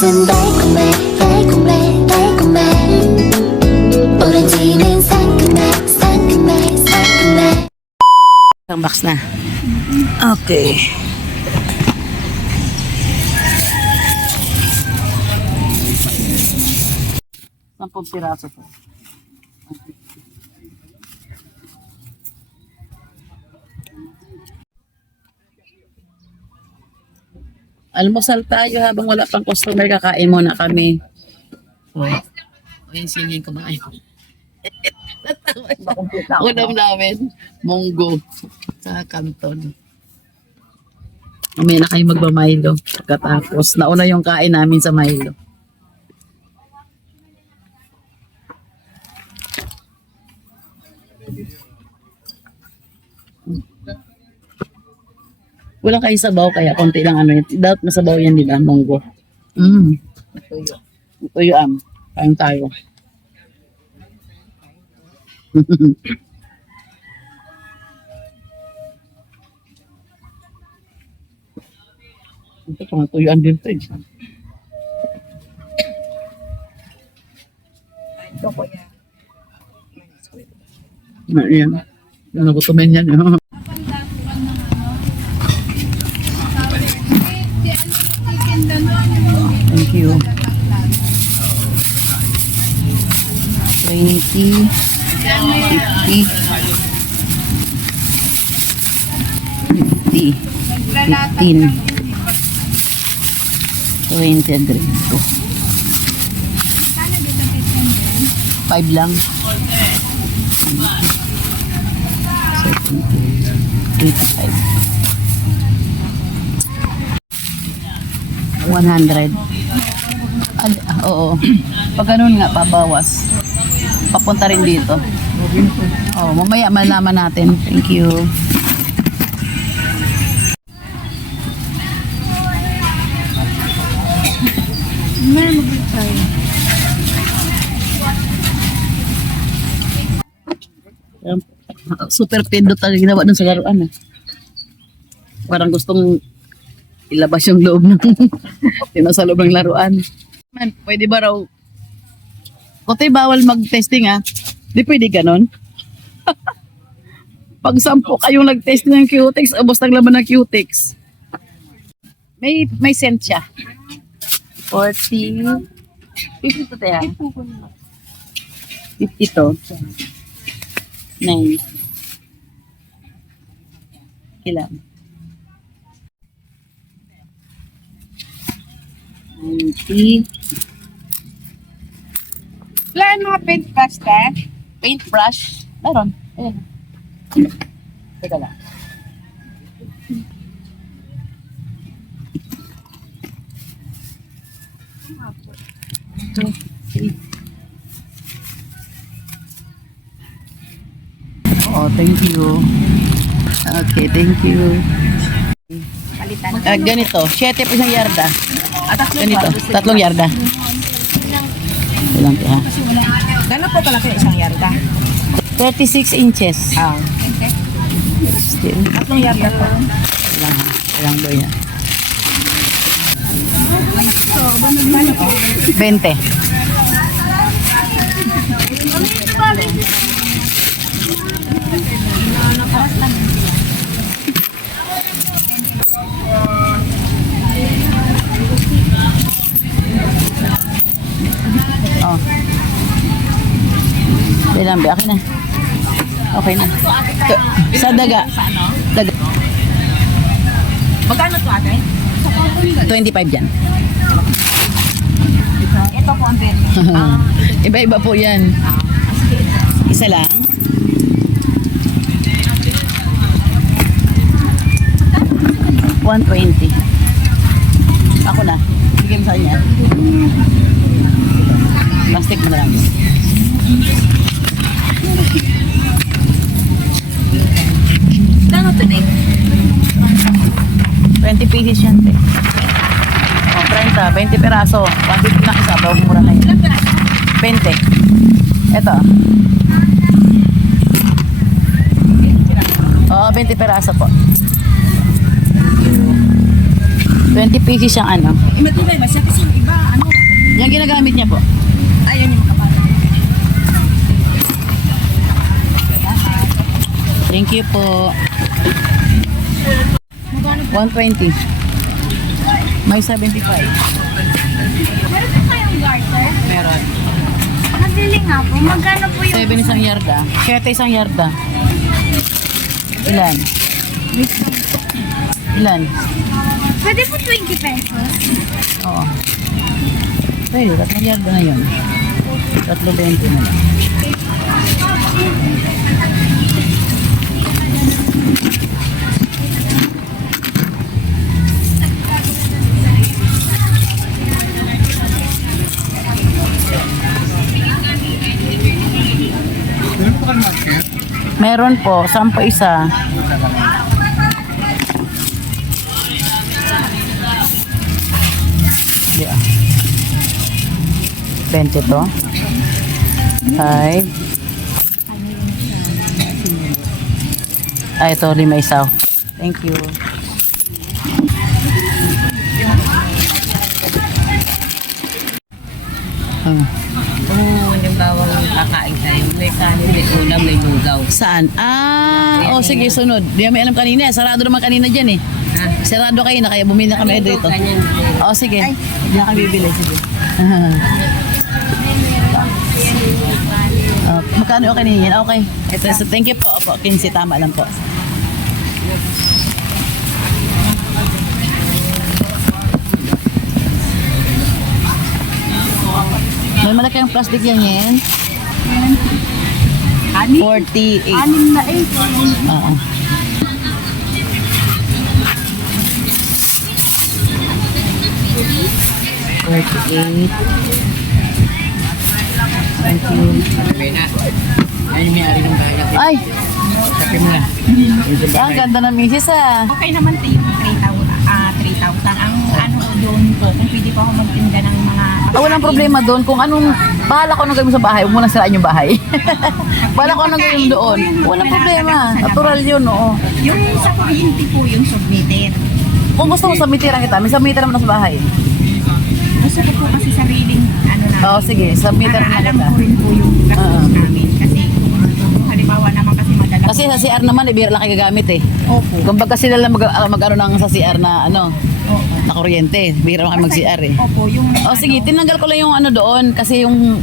입맛은 달콤해 달콤해 달콤해 오렌지는 상큼해 상큼해 상큼해. Isang box na. Okay. Sampung piraso po. Almusal tayo habang wala pang customer, kakain muna kami. So, ayun singin ko mga ulam namin, munggo sa kanton. Mamaya na kayo magmamilo. Pagkatapos, nauna yung kain namin sa Milo. Walang kayo sabaw, kaya konti lang ano yun. Dapat masabaw yan nila, munggo. Tuyo am. Kain tayo. Ito pang tuyuan din ito eh. Yan. Yung nagutumin yan. Thank you. 20, 50, 50, 15, 20, and 5 lang. 85. 100. Oo. Pag ganun nga, pabawas. Papunta rin dito. Oh, mamaya malaman natin. Thank you. Super pindot talaga ginawa dun sa laruan. Parang gustong ilabas yung loob ng sa loob ng laruan. Man, pwede ba raw? Kote, bawal mag-testing Di pwede ganon. Pag 10 kayong nag-test ng Cutex, ubos ng laman ng Cutex. May scent siya. 40. 50 to tayo. 50 to. 9. Ilan? 90. Wala mga paintbrush, te? Paintbrush. Meron. Ayan. Teka lang. Oh, thank you. Okay, thank you. Ganito, 7 po isang yarda. Ganito, 3 yarda. Ilang po Gano'n po kalaki isang yarda? 36 inches. Still. 3 yarda po. Ilang ba yan? 20. Oh. Ilang ba? Okay na. Okay na. Sa daga. Daga. Magkano to ate? 25 yan. Ito po ang pera. Iba-iba po yan. Isa lang. $120. Ako na. Bigay mo sa kanya. Plastic mo na lang. Ano to, Nick? 20 pieces yan, te. O, 30. 20 peraso. 150 na isa. Bawag mura na yun. 20. Ito. Oo, 20 peraso po. 20 pieces siyang ano. Matibay ba siya? Kasi yung iba, ano, Yan ginagamit niya po. ayan yung kapatid. Thank you po. 120. May 75. Meron po kayong garter? Meron. Nabili nga po. Magkano po 7 isang yarda. Kaya isang yarda. Ilan? Ilan? Pwede po 20 pesos. Oo. Pwede, 3 yarda na yun. 3.20 na lang. Meron po, 10 isa. Yeah. 20 to. 5. Ito, 5 isa. Thank you. Oo, yung bawang kakain tayo. May kanin, may ulam, may lugaw. Saan? Oh sige, sunod. Di may alam kanina. Sarado naman kanina dyan eh. Sarado kayo na, kaya bumili na kami dito. Oh sige. Diyan kami bibili. Sige. Magkano yung kanina yan? Okay. Ito, so thank you po. Opo, 15. Tama lang po. May malaki ang plastic yan yan. 48. Anim na 8. Oo. Thank you. Ay, may ari ng bahay. Ay! Sabi mo na. Ang ganda ng misis ah. Okay naman tayo yung 3,000. Ang ano doon po, kung pwede pa ako magtinda ng mga... Walang problema doon. Kung anong, bahala ko nang gawin sa bahay. Huwag mo nang siraan yung bahay. Bahala ko nang gawin doon. Walang problema. Natural yun, oo. Yung sa kuryente po, yung submitter. Kung gusto mo submitiran kita, may submitter naman sa bahay. Gusto ko po kasi sariling ano namin. Oo, sige. Submitter Para naman alam kita. ko rin po yung gastos namin. Kasi kung halimbawa naman kasi madala. Kasi sa CR naman, ibira lang kayo gagamit eh. Opo. Kung baga sila lang mag-ano nang sa CR na ano, Opo. na kuryente. Bira lang kayo mag-CR eh. Opo, yung... O sige, tinanggal ko lang yung ano doon kasi yung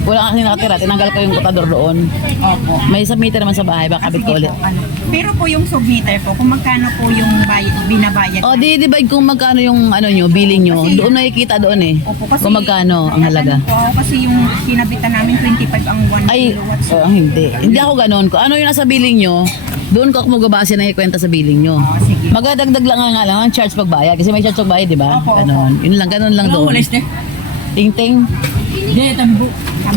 wala kasi nakatira, tinanggal ko yung kotador doon. Opo. May submitter naman sa bahay, baka kabit ko Sige ulit. po, ano. Pero po yung submitter po, kung magkano po yung binabayad. O di-divide kung magkano yung ano nyo, billing nyo. Kasi- Doon nakikita doon eh. Opo, kasi... Kung magkano ang halaga. tinatanong ko ako kasi yung kinabitan namin 25 ang 1 Ay, kilowatts. hindi. Hindi ako ganon. Kung ano yung nasa billing nyo, doon ko ako magabase na ikwenta sa billing nyo. Sige. Magadagdag lang nga lang ang charge pagbayad. Kasi may charge pagbayad, di ba? Opo, Ganon. Yun lang, ganon lang doon. Ting-ting. Hindi, tambo.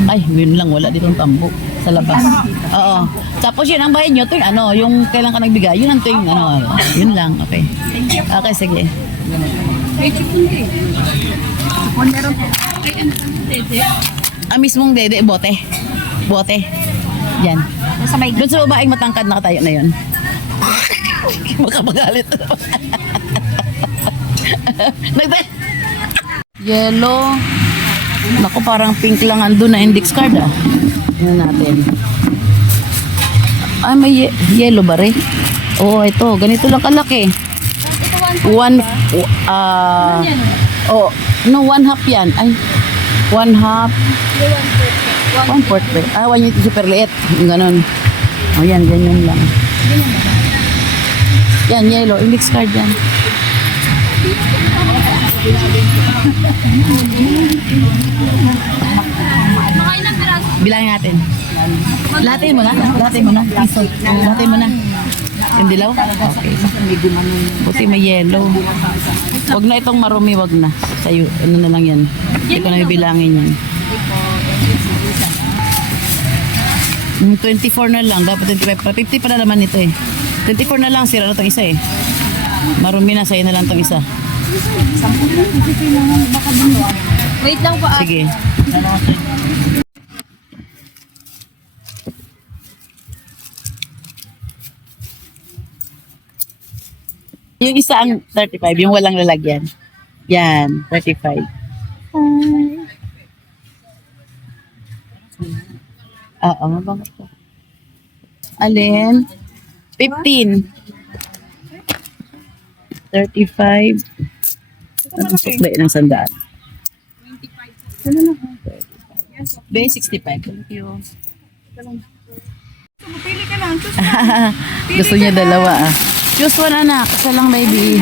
Ay, yun lang. Wala ditong tambo sa labas. Oo. Tapos yun, ang bayad nyo, ito yung ano, yung kailan ka nagbigay, yun ang ito yung ano, yun lang. Okay. Okay, sige. Mismong dede, bote. Bote. Yan. Sabay Doon sa babaeng matangkad nakatayo na yun. Baka magalit. Nagbe- Yellow. Naku, parang pink lang andun na index card ah. Tingnan natin. Ay, may yellow ba rin? Oo, ito. Ganito lang kalaki. One, oh, no, 1/2 yan. Ay, 1/2. 1/4 ba? Ah, 1 yung super liit. Yung ganun. O yan, ganyan lang. Yan, yellow. Index card yan. Bilangin natin. Lahatin mo na. Lahatin mo na. Lahatin mo na. Yung dilaw? Okay. Buti may yellow. Wag na itong marumi, wag na. Sa'yo, ano na lang yan. Hindi ko na bibilangin yan. 24 na lang. Dapat 25. 50 pa na naman ito eh. 24 na lang. Sira na itong isa eh. Marumi na. Sa'yo na lang itong isa. Wait lang po. Sige. Yung isa ang 35, yung walang lalagyan. Yan, 35. Oo, mabango to. Alin? 15. 35. Ang sukli ng sandaan. Be, 65. Thank you. Pili ka lang. Gusto niya dalawa ah. Choose one anak. Isa lang baby.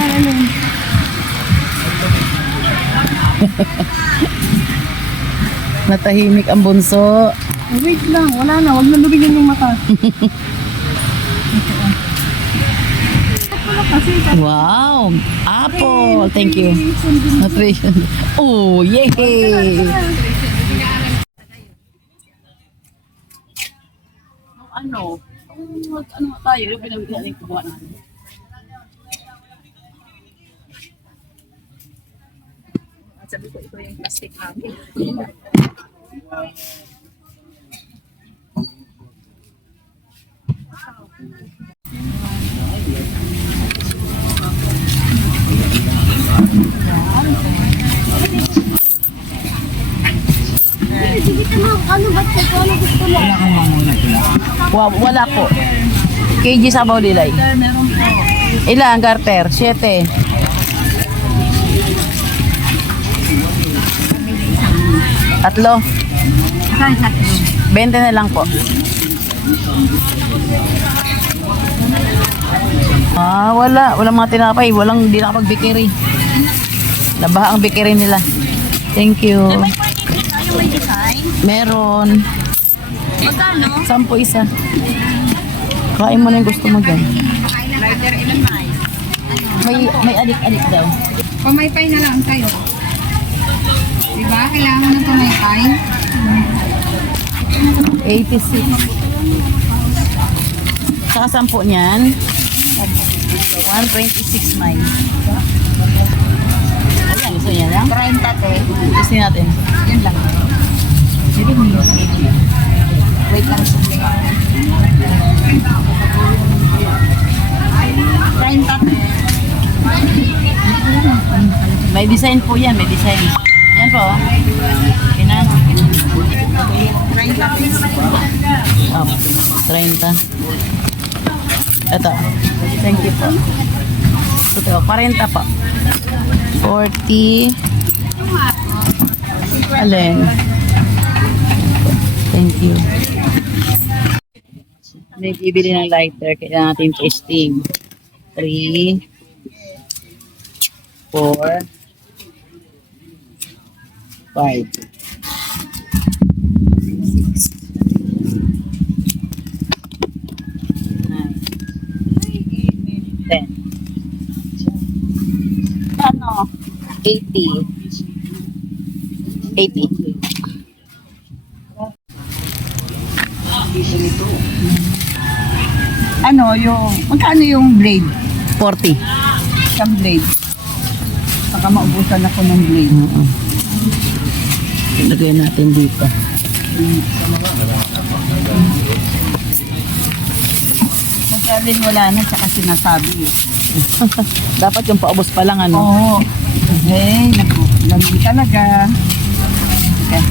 Natahimik ang bunso. Wait lang. Wala na. Huwag na lumigin yung mata. Wow! Apple! Thank you. Nutrition. Oh, yay! Ano? Ano tayo? Yung pinagbihan yung kubuha natin. Sabi ko, ito yung plastic namin. Ano ba ito? Ano gusto mo? Wala po. KG Sabaw Dilay. Meron po. Ilan, Garter? 7. Tatlo. Saan tatlo? 20 na lang po. Wala. Walang mga tinapay. Walang, hindi nakapag-bikiri. Nabaha ang bikiri nila. Thank you. Tayo may design. Meron. Magkano? 10 isa. Kain mo na yung gusto mo dyan. Lighter ilan may? May adik-adik daw. Pamaypay na lang tayo. Diba? Kailangan ng pamaypay. 86. Saka 10 niyan. 126 mile. Ayan, gusto niya lang. 30 te. Gusto natin. Yan lang. Wait lang. 30 te. May design po yan, may design. Yan po. Okay na. 30 te. Oh, 30. Ito. Thank you po. Ito, 40 po. 40. Alin? Thank you. May bibili ng lighter. Kailangan natin testing. 3, 4, 5. 10. Ano? 80. 80. Ano yung, magkano yung blade? 40. Isang blade. Baka maubusan ako ng blade. Oo. Ilagay natin dito. Magkalin wala na, tsaka sinasabi eh. Dapat yung paubos pa lang ano. Oo. Eh, naku, ganun talaga. Okay.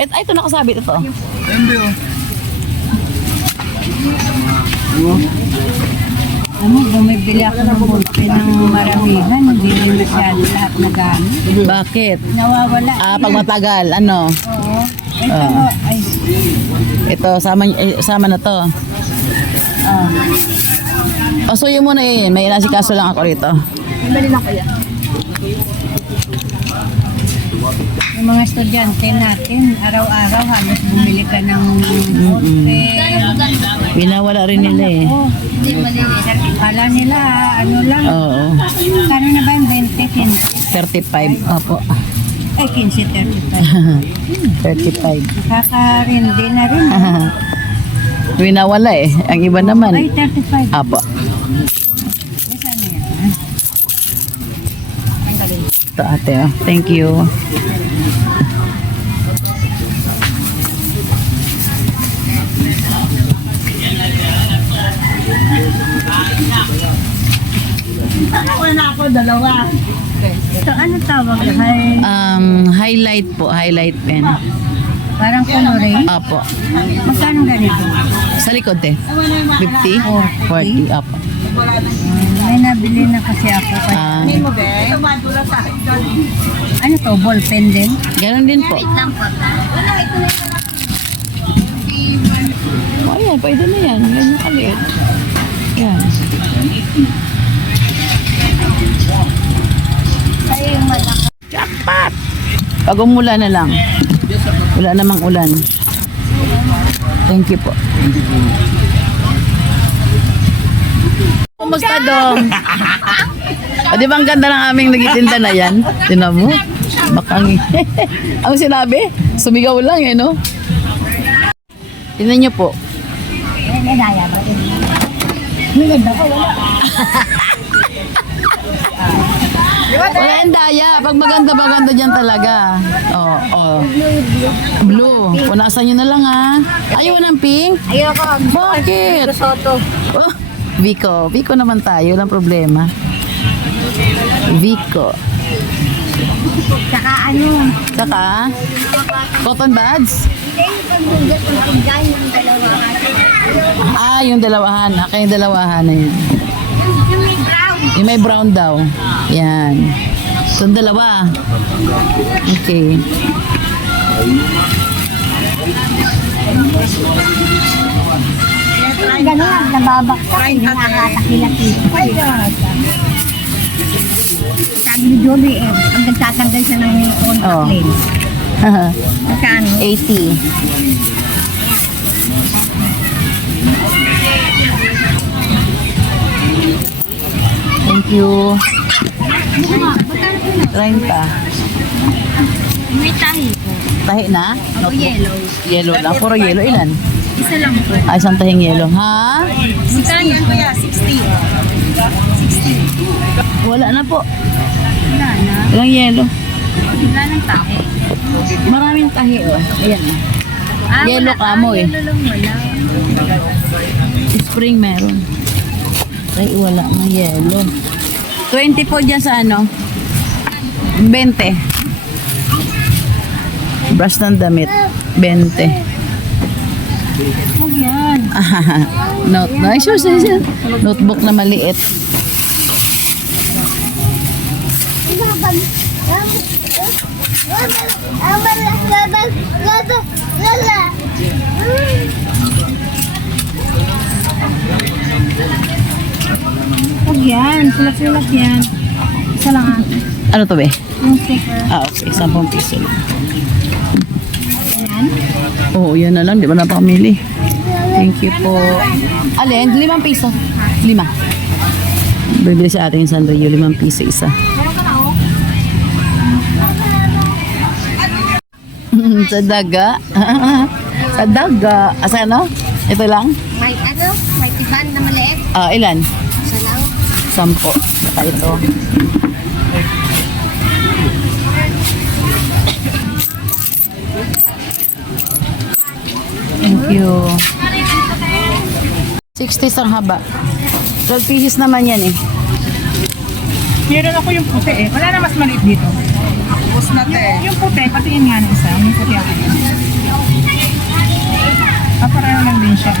Ito nakasabit ito. Ano, bumibili ako ng bulpe ng maramihan, hindi rin masyado lahat na gamit. Bakit? Nawawala. Pag matagal, ano? Oo. Ito, ay, Ito, sama na to. Pasuyo mo na yun. May inasikaso lang ako rito. bili na kaya. Yung mga estudyante natin, araw-araw halos bumili ka ng bulpe. Pinawala rin nila eh. Hindi maliliit. Kala nila, ano lang. Oo. Kano na ba yung 20, 15? 35. Opo. Ay, 15, 35. 35. Kakarindi na rin. Pinawala eh. Ang iba naman. Ay, 35. Apo. Saan na yan? Ha? Ang galing. Ito ate oh. Thank you. So, ano tawag? Highlight po, highlight pen. Parang coloring? Apo. Magkano ganito? Sa likod eh. 50? 40, apo. May nabili na kasi ako. Ah, Ano to? Ball pen din? ganun din po. Lang po. Oh, ayan, pwede na yan. Ganyan kaliit. Yan. Tayo yung malaki. Jackpot! Pag umulan na lang. Wala namang ulan. Thank you po. Kumusta dong? O di ba ang ganda ng aming nagitinda na yan? Tinan mo? Bakang ang sinabi? Sumigaw lang eh, no? Tingnan niyo po. May daya ba din? Wala yung daya. Pag maganda dyan talaga. Oh. Blue. Punasan nyo na lang ha. Ayaw ng pink? Ayoko. Bakit? Soto. Oh, Vico. Vico naman tayo. Walang problema. Vico. Tsaka ano? Saka, cotton buds. Hindi yung pagbugat ng pagkain ng dalawa. Ah, yung dalawahan. Okay, yung dalawahan na yun. Yung may brown. Yung may brown daw. Yan. So, yung dalawa. Okay. Ganun, nababaksak. Nakakatakilati. Sabi ni Joby eh, ang nagtatanggal siya ng contact Oh. lens. Magkano? 80. Thank you. 30. May tahi po. Tahi na? O yellow. Yellow lang. Puro yellow. Ilan? Isa lang po. Ay, isang tahing yellow. Ha? Magkano po? 60. Wala na po. Wala na. Ilang yellow. Wala ng tahi. Maraming tahi, oh. Ayan. Yellow wala. kamo eh. Yellow lang wala. Spring meron. Ay, wala na yellow. 20 po dyan sa ano? 20. Brush ng damit. 20. Huwag yan. Note na. Sure. Notebook na maliit. Huwag yan. Sulat-sulat yan. Isa lang ah. Ano to be? Yung sticker. Ah, okay. 10 piso lang. Yan. Oo, yan na lang. Di ba napakamili? Thank you po. Alin? 5 piso. 5. Bibili sa ating San Rio. 5 piso isa. Meron ka na oh. Sa daga. Sa daga. Asa ano? Ito lang? May ano? May tiban na maliit. Ah, ilan? Isa lang. 10. Saka ito. Thank you. 60 ang haba. 12 pieces naman yan eh. Meron ako yung puti eh. Wala na mas maliit dito. Tapos natin. Yung puti, patingin nga ng isa. Yung puti ako. Papareho lang din siya.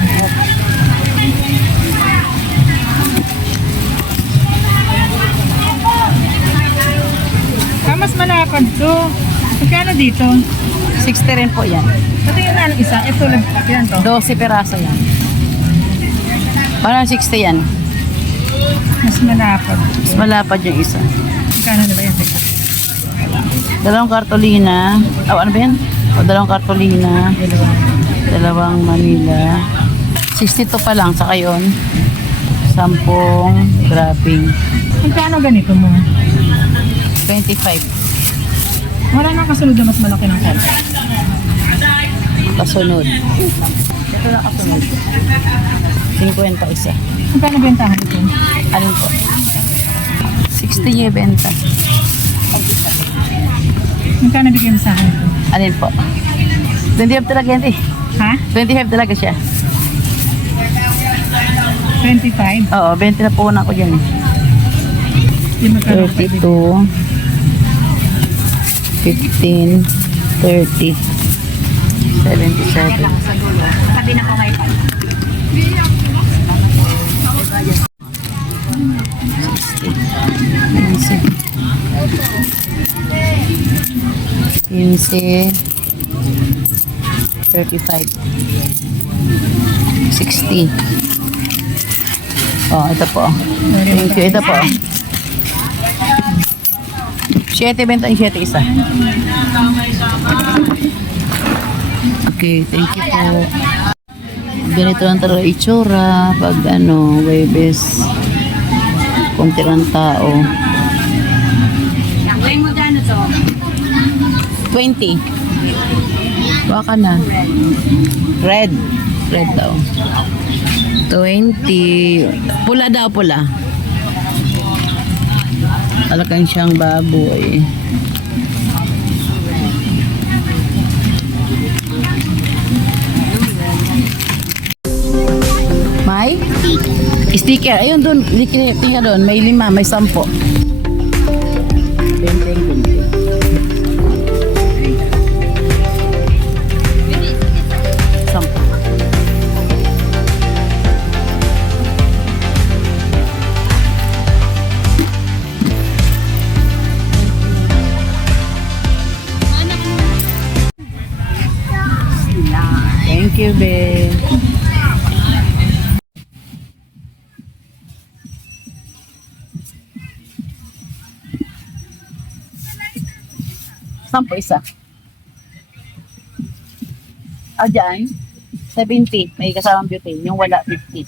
Mas malapad to. Magkano dito? 60 rin po yan. Patingin nga ng isa. Ito lang. Yan to. 12 peraso yan. Parang 60 yan. Mas malapad. Mas malapad yung isa. Magkano na ba yan? Dalawang kartolina. Oh, ano ba yan? O, dalawang kartolina. Dalawang Manila. 62 pa lang sa kayon. 10 wrapping. Magkano ganito mo? 25. Wala nang kasunod na mas malaki ng konti. Kasunod. Ito na kasunod. 50 isa. Magkano bentahan ito? Alin po? 60 yung benta. Magkano bigyan mo sa akin ito? Alin po? 25 talaga yan eh. Ha? 25 talaga siya. 25? Oo, 20 na po na ako dyan. Yung magkano pa 32, 15, 30, 77. Sa dulo. Tabi na ko kay pa. 15, 35, 60. Oh, ito po. Thank you. Ito po. 7.20 ang 7 isa. Okay, thank you po. Ganito lang talaga itsura pag Webes konti lang tao. Lagay mo dyan ito. 20. Baka na. Red. Red daw. 20. Pula daw, pula. Talagang siyang baboy. May? Sticker. Ayun doon. Tingnan doon. May 5, may 10. 20. 10. Thank you, babe. Sampo isa. Dyan, 70. May kasamang beauty. Yung wala, 50.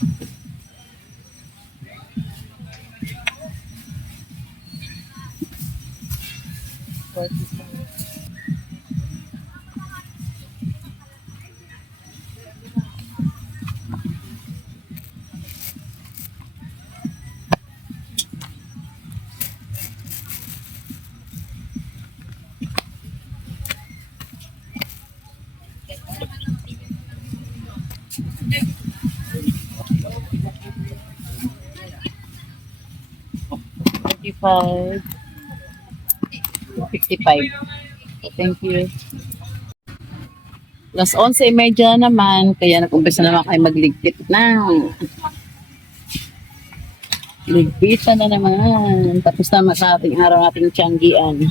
$45. 55. Thank you. Alas 11:30 naman, kaya nag-umpisa naman kayo magligpit na. Ligpitan na naman. Tapos na sa ating araw nating tiyanggian.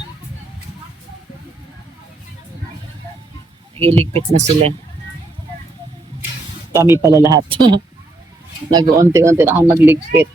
Nagiligpit na sila. Kami pala lahat. Nag-unti-unti na kami magligpit.